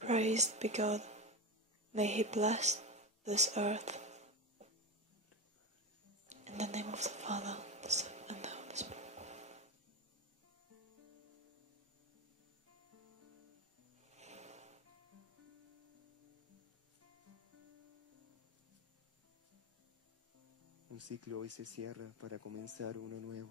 Praised be God. May He bless this earth. In the name of the Father, the Son, and the Holy Spirit. Un ciclo hoy se cierra para comenzar uno nuevo.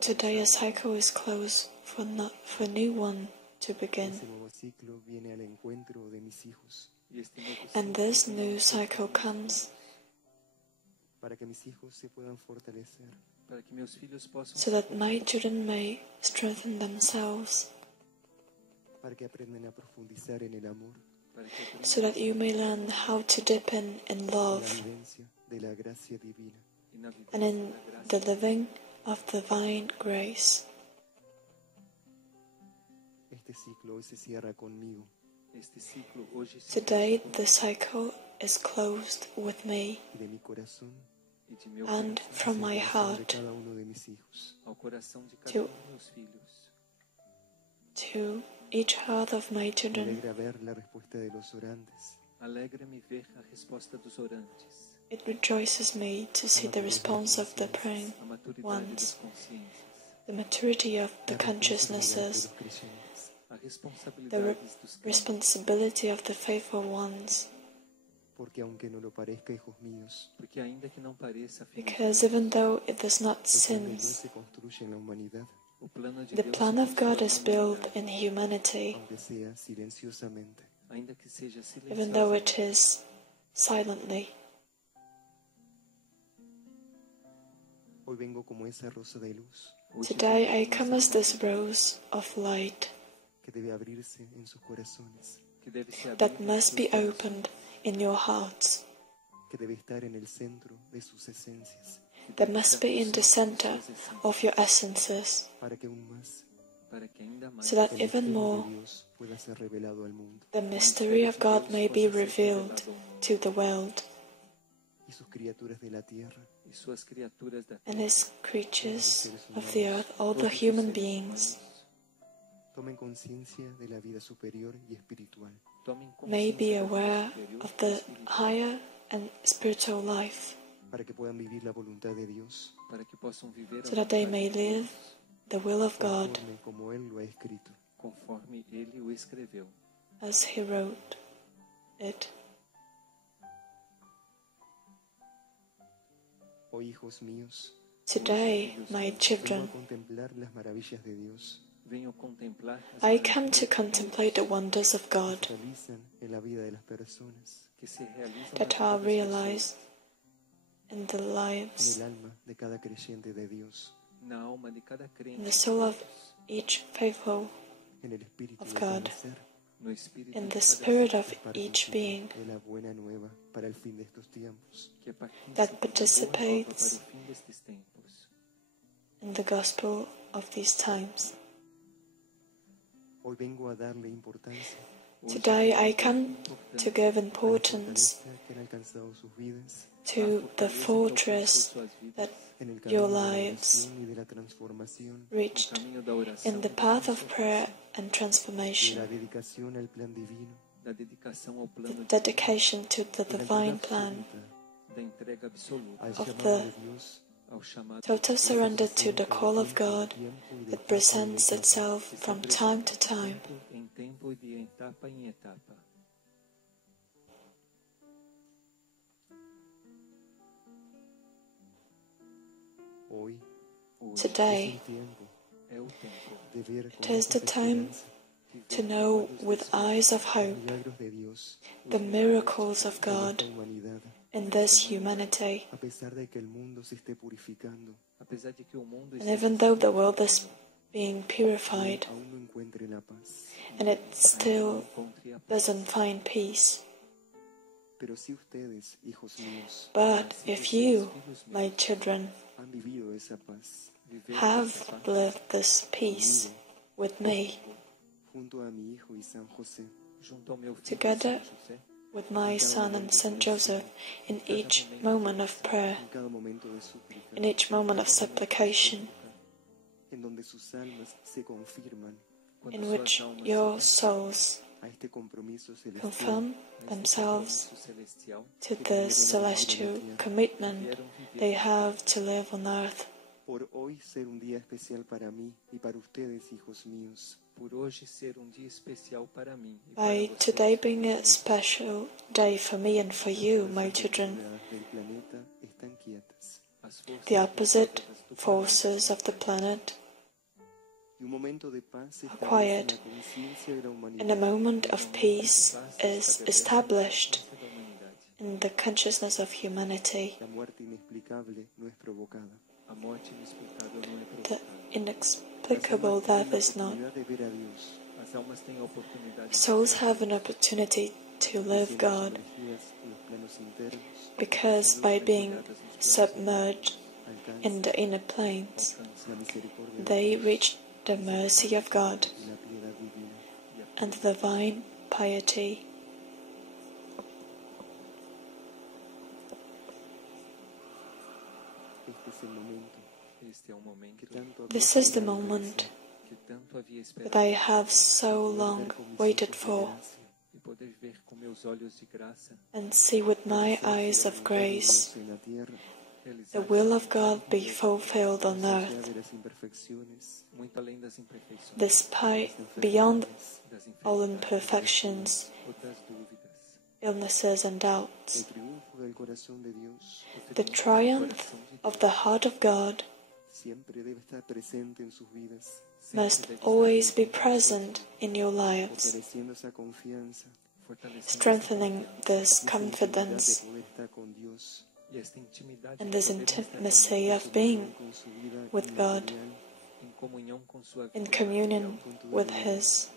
Today a cycle is closed for a new one to begin. Ese nuevo ciclo viene al encuentro de mis hijos. And this new cycle comes para que mis hijos se puedan fortalecer. So that my children may strengthen themselves. Para que aprendan a profundizar en el amor. So that you may learn how to deepen in love. La vivencia de la gracia divina. And in the living of divine grace. Este ciclo hoy se cierra conmigo. Today the cycle is closed with me. Y de mi corazón. And from my heart to each heart of my children. It rejoices me to see the response of the praying ones, the maturity of the consciousnesses, the responsibility of the faithful ones. Because even though it does not sin, the plan of God is built in humanity, even though it is silently. Today I come as this rose of light that must be opened in your hearts, that must be in the center of your essences, so that even more the mystery of God may be revealed to the world and His creatures of the earth, all the human beings, may be aware of the higher and spiritual life, so that they may live the will of God as He wrote it. Today, my children, I come to contemplate the wonders of God that are realized in the lives, in the soul of each faithful of God, in the spirit of each being that participates in the gospel of these times. Today I come to give importance to the fortress that your lives reached in the path of prayer and transformation, the dedication to the divine plan, of the total surrender to the call of God that presents itself from time to time. Today, it is the time to know with eyes of hope the miracles of God in this humanity. And even though the world is being purified and it still doesn't find peace, but if you, my children, have lived this peace with me, together with my son and Saint Joseph, in each moment of prayer, in each moment of supplication, en donde sus almas se confirman in which your souls a este compromiso celestial confirm themselves to the celestial commitment they have to live on earth. por hoy ser un día especial para mí y para ustedes, hijos míos. Por hoje ser dia especial para mim e By para today vocês. being a special day for me and for you, my children, Del planeta están quietas. As forças the opposite do forces of the planet Y un momento de paz se are establece quiet, en la conciencia de la humanidad. and a moment of peace is established planeta da humanidade. in the consciousness of humanity. La muerte inexplicable no es provocada. A morte inexplicável não é The provocada. inexplicable death is not. La oportunidad de ver a Dios. As almas têm a oportunidade de Souls have an opportunity to live God Sumergidas en los planos internos, because by being submerged in the inner planes, la misericordia they reach the mercy of God y la piedad divina. and the divine piety. Este es el momento Este é um momento que tanto había This is the esperado moment que tanto havia that esperado I have so long waited for e poder ver com meus olhos de graça and see with my eyes of grace en la tierra, the will of God be fulfilled on allá earth, de las imperfecciones, muito além das imperfeições, despite beyond das all enfermidades imperfections, ou das dúvidas. illnesses and el doubts. triunfo del corazón de Dios The triumph of the heart of God siempre debe estar presente en sus vidas, must always be present in your lives, fortaleciendo esa confianza, strengthening this de confidence poder estar con Dios, E esta intimidade and de this poder estar intimacy of being con su vida with God, inmaterial, em comunhão com sua in vida communion with His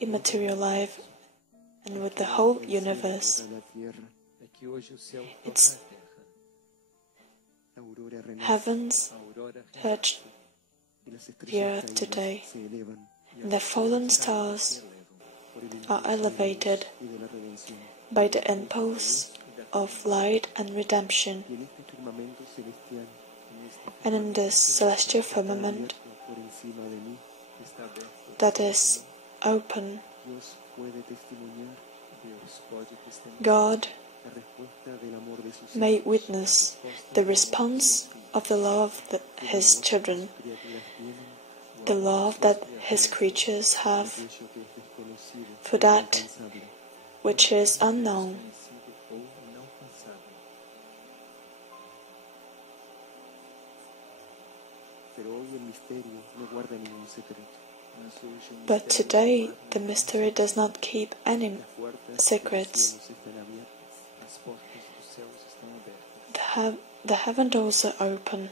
immaterial life and with the whole universe. toda la tierra. é que hoje o céu toca It's a terra. La aurora renace Heavens A aurora touch y las the estrellas earth caídas today, se elevan and the fallen stars se elevam por el are impulso de elevated Dios y de la redención. by the impulse of light and redemption. Y en este firmamento celestial And in this celestial firmament abierto por encima de mí, está aberto. that is open, Dios puede testimoniar Deus pode testemunhar la God respuesta del amor de sus may hijos, witness the response of the love that His children, criaturas tienen, the love that His creatures have aquello que es desconocido, for that incansable. which is unknown. conhecido ou inalcançável. Pero hoy el misterio no guarda ningún secreto. Mas hoje o But mistério today guarda the mystery does not keep any Las puertas secrets. de los cielos están abiertas. as portas dos céus estão abertas. The heaven doors are open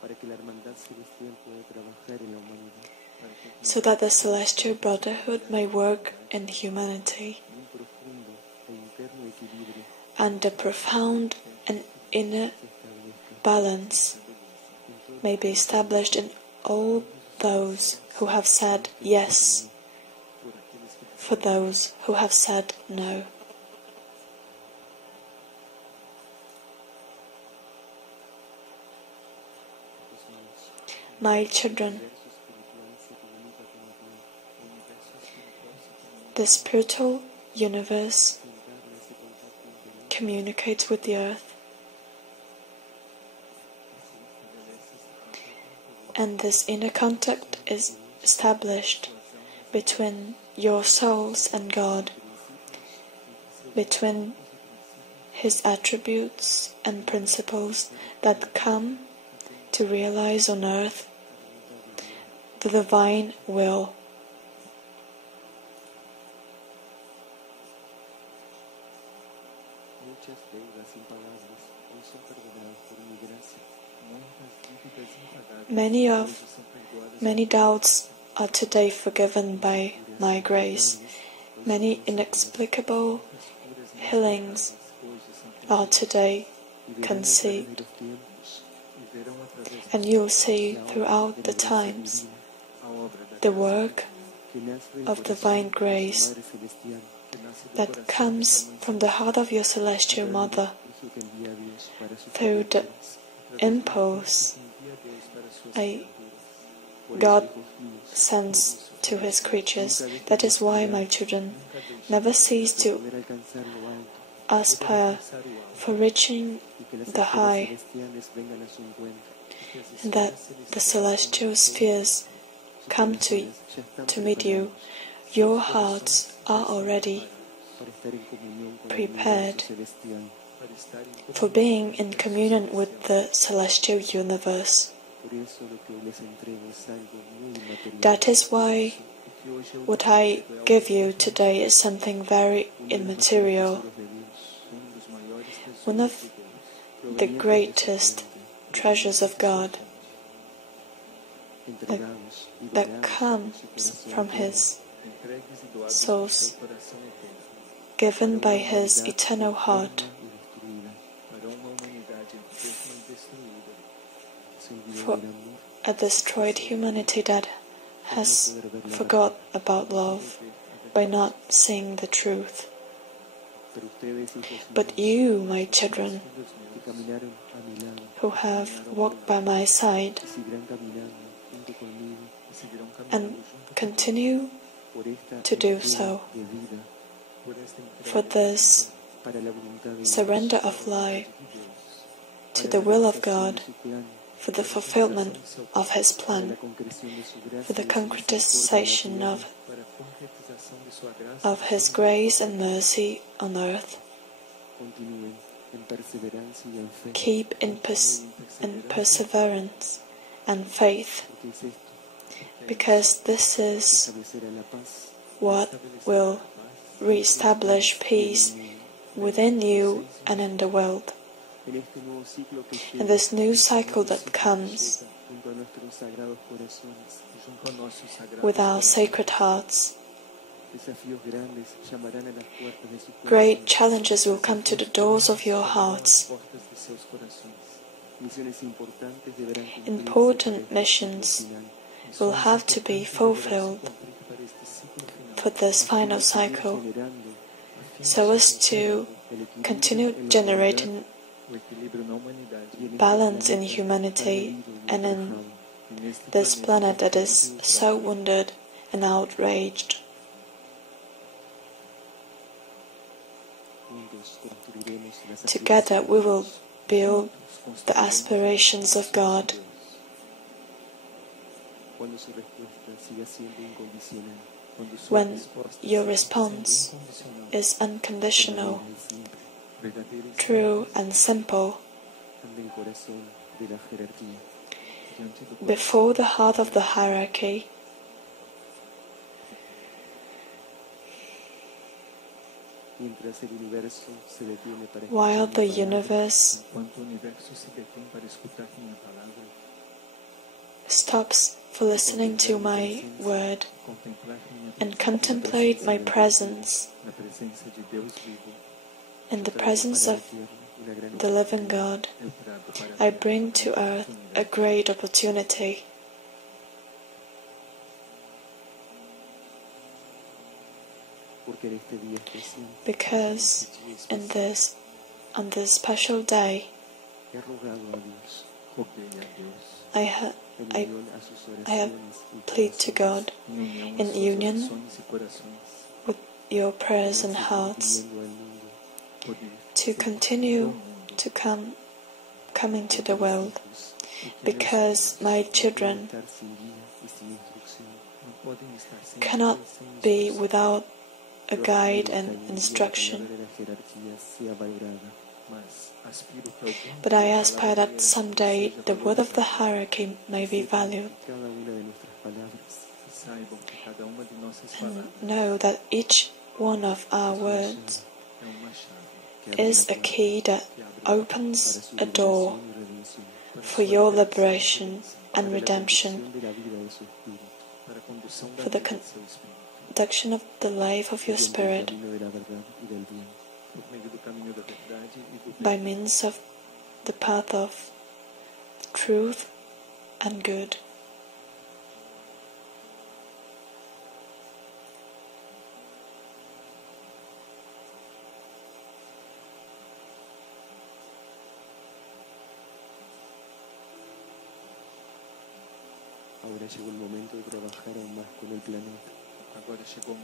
Para que la hermandad celestial pueda trabajar en la humanidad. Para que so that the celestial brotherhood may work in humanity, Un profundo e interno equilibrio and a profound and inner se establezca balance may be established in all those who have said yes, por aqueles que for those who have said no. los míos. My children, El universo espiritual se comunica con la tierra. o universo espiritual se comunica the spiritual universe Se entabla ese contacto interior communicates with the earth, and this inner contact is established between your souls and God, between His attributes and principles that come to realize on earth the divine will. Muchas deudas impagables hoy son perdonadas por mi gracia. muitas dívidas impagáveis. Many São perdoadas Many doubts are today forgiven by my grace. Many inexplicable healings are today conceived, e verão através and you'll see throughout the times a obra da the work Que nace del of corazón divine de grace Madre Celestial, que nasce do that coração comes from the heart of your celestial mother hijo que envía a Dios para sus through the criaturas. impulse envia Deus para suas I criaturas God sends to His creatures. That is why, my children, never cease to aspire for reaching the high, and that the celestial spheres come to meet you. Your hearts are already prepared for being in communion with the celestial universe. That is why what I give you today is something very immaterial, one of the greatest treasures of God that comes from His source, given by His eternal heart for a destroyed humanity that has forgot about love by not seeing the truth. But you, my children, who have walked by my side and continue to do so, for this surrender of life to the will of God, for the fulfillment of His plan, for the concretization of His grace and mercy on earth. Keep in perseverance and faith, because this is what will re-establish peace within you and in the world. In this new cycle that comes with our sacred hearts, great challenges will come to the doors of your hearts. Important missions will have to be fulfilled for this final cycle, so as to continue generating balance in humanity and in this planet that is so wounded and outraged. Together we will build the aspirations of God. When your response is unconditional, true and simple, before the heart of the hierarchy, while the universe stops for listening to my word and contemplate my presence, in the presence of the living God, I bring to earth a great opportunity. Because on this special day, I have pleaded to God in union with your prayers and hearts to continue to come into the world, because my children cannot be without a guide and instruction. But I aspire that someday the word of the hierarchy may be valued, and know that each one of our words is a key that opens a door for your liberation and redemption, for the conduction of the life of your spirit by means of the path of truth and good.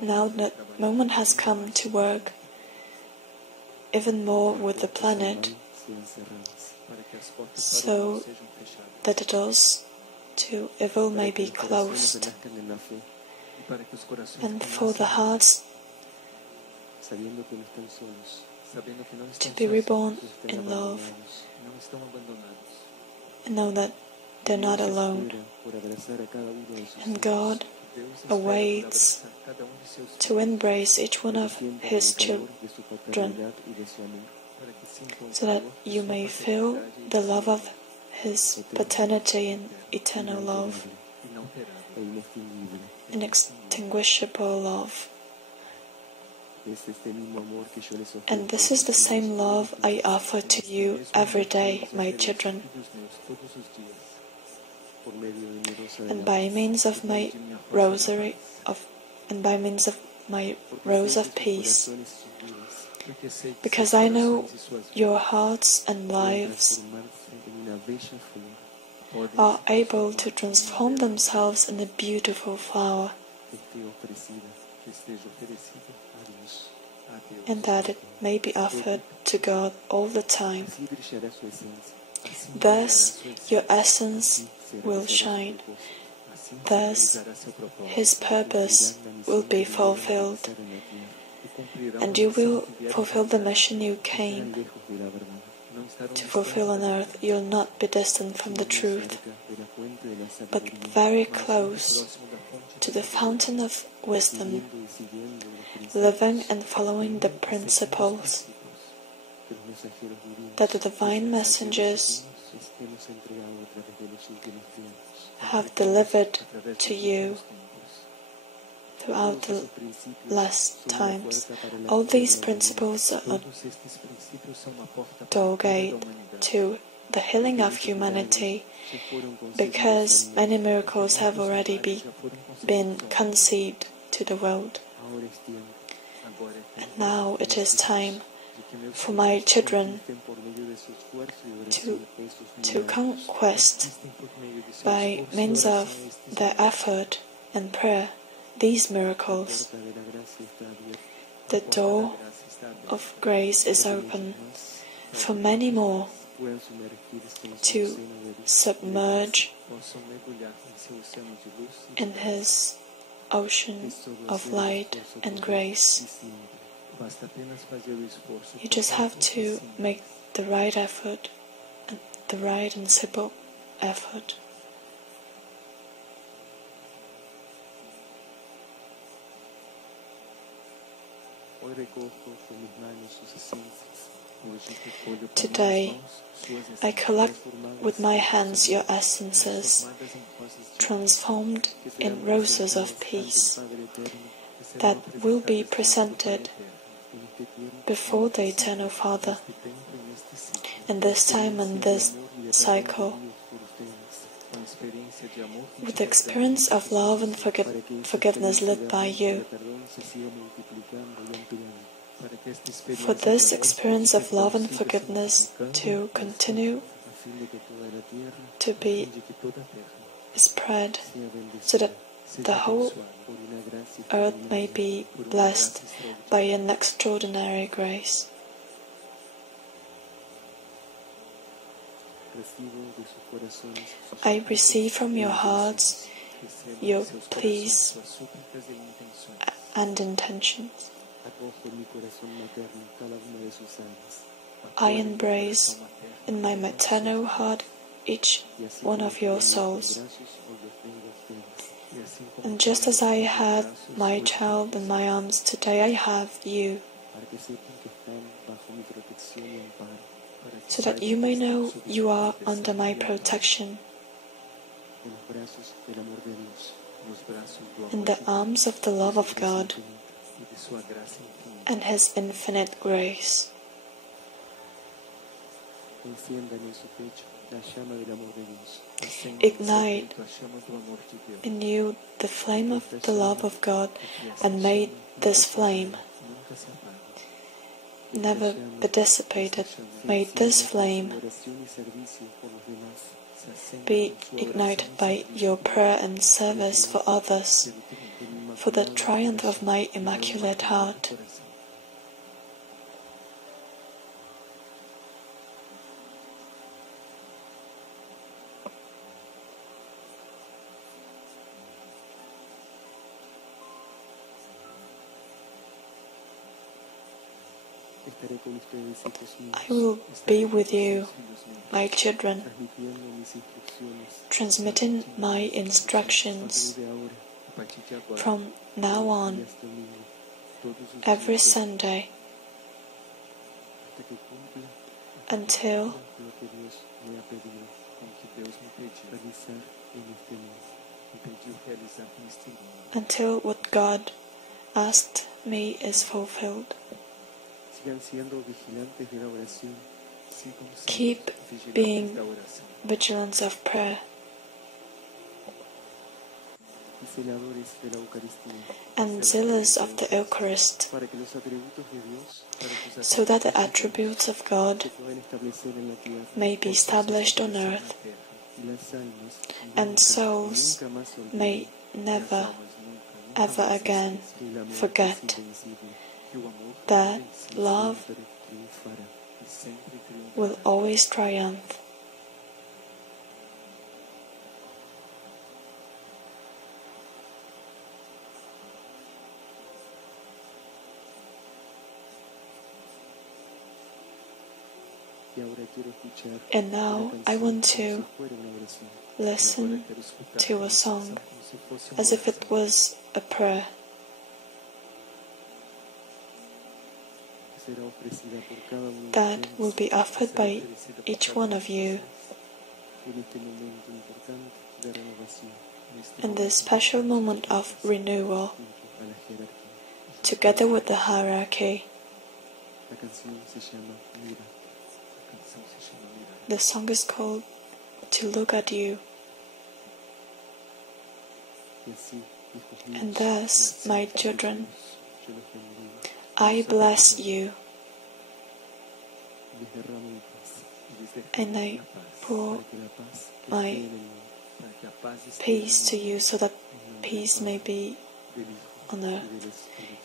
Now the moment has come to work even more with the planet, so that the doors to evil may be closed, and for the hearts to be reborn in love, and know that they're not alone, and God awaits to embrace each one of His children, so that you may feel the love of His paternity and eternal love, inextinguishable love. And this is the same love I offer to you every day, my children. And by means of my rosary and by means of my rose of peace, because I know your hearts and lives are able to transform themselves in a beautiful flower, and that it may be offered to God all the time. Thus your essence will shine. Thus His purpose will be fulfilled, and you will fulfill the mission you came to fulfill on earth. You will not be distant from the truth, but very close to the fountain of wisdom, living and following the principles that the divine messengers have delivered to you throughout the last times. All these principles are a doorgate to the healing of humanity, because many miracles have already been conceived to the world. And now it is time for my children to conquest by means of their effort and prayer these miracles. The door of grace is open for many more to submerge in His ocean of light and grace. You just have to make the right effort, and the right and simple effort. Today, I collect with my hands your essences, transformed in roses of peace, that will be presented before the Eternal Father in this time and this cycle, with the experience of love and forgiveness led by you. For this experience of love and forgiveness to continue to be spread, so that the whole earth may be blessed by an extraordinary grace. I receive from your hearts your pleas and intentions. I embrace in my maternal heart each one of your souls. And just as I had my child in my arms, today I have you, so that you may know you are under my protection, in the arms of the love of God and His infinite grace. Ignite in you the flame of the love of God, and may this flame never be dissipated. May this flame be ignited by your prayer and service for others, for the triumph of my Immaculate Heart. I will be with you, my children, transmitting my instructions from now on, every Sunday, until what God asked me is fulfilled. Keep being vigilant of prayer and zealous of the Eucharist, so that the attributes of God may be established on earth, and souls may never, ever again forget that love will always triumph. And now I want to listen to a song as if it was a prayer. That will be offered by each one of you in this special moment of renewal, together with the hierarchy. The song is called "To Look at You." And thus, my children, I bless you, and I pour my peace to you, so that peace may be on earth.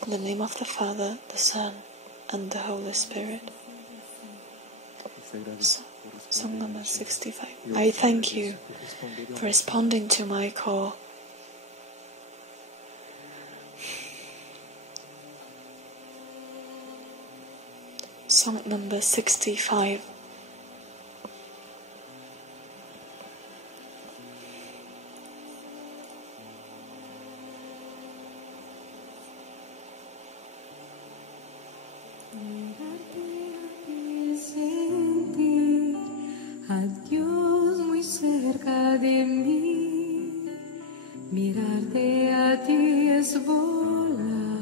In the name of the Father, the Son, and the Holy Spirit. Song number 65. I thank you for responding to my call. Song number 65. Mirarte a ti es volar,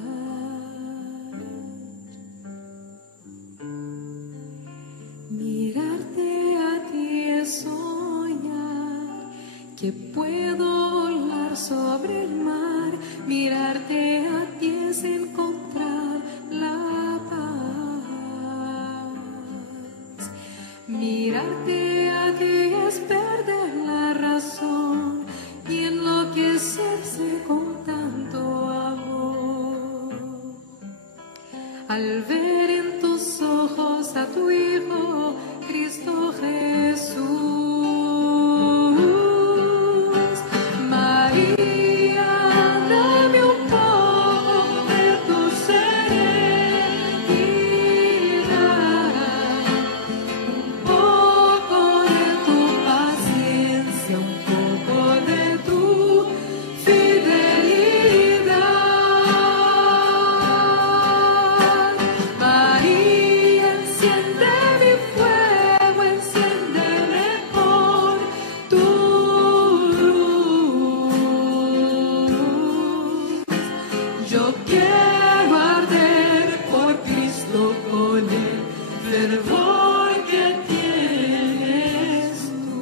mirarte a ti es soñar, que puedo volar sobre el mar, mirarte a ti es encontrar la paz, mirarte a ti es perder la razón y enloquecerse con tanto amor. Al ver en tus ojos a tu Hijo, Cristo Jesús. María, dame un poco de tu serenidad, un poco de tu paciencia, un poco de tu fidelidad. María, enciende mi fuego, enciéndeme por tu luz. Yo quiero arder por Cristo con el fervor que tienes tú.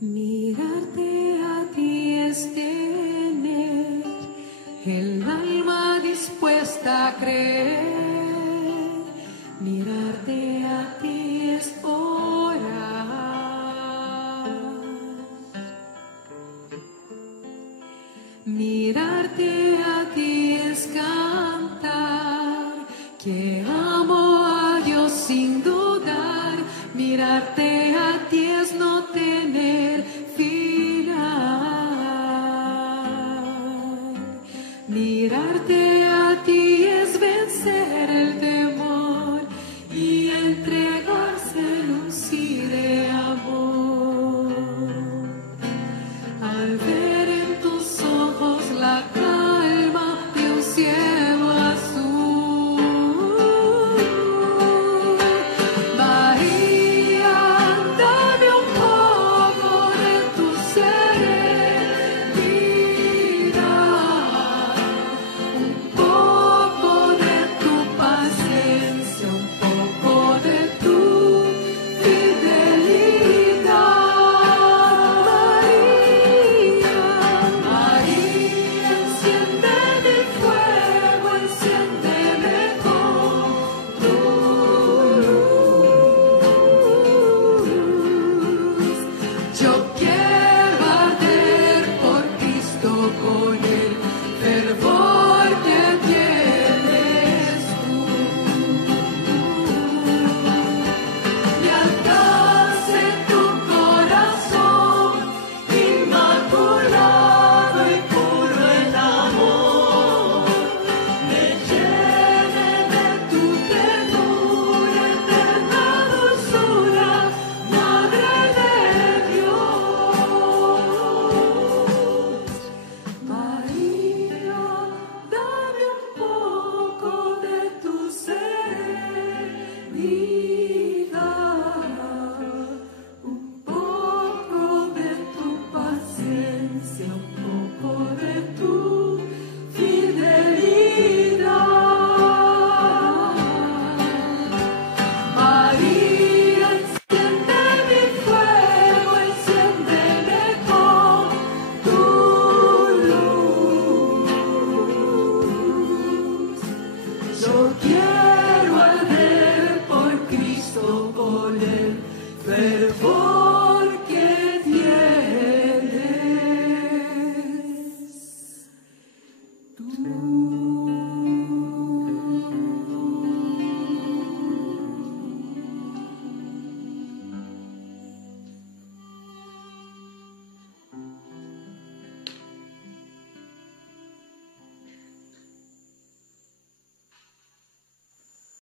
Mirarte a ti es tener el alma dispuesta a creer. Mirarte Mirarte a ti es cantar, que amo a Dios sin dudar. Mirarte a ti es no tener final. Mirarte a ti es vencer el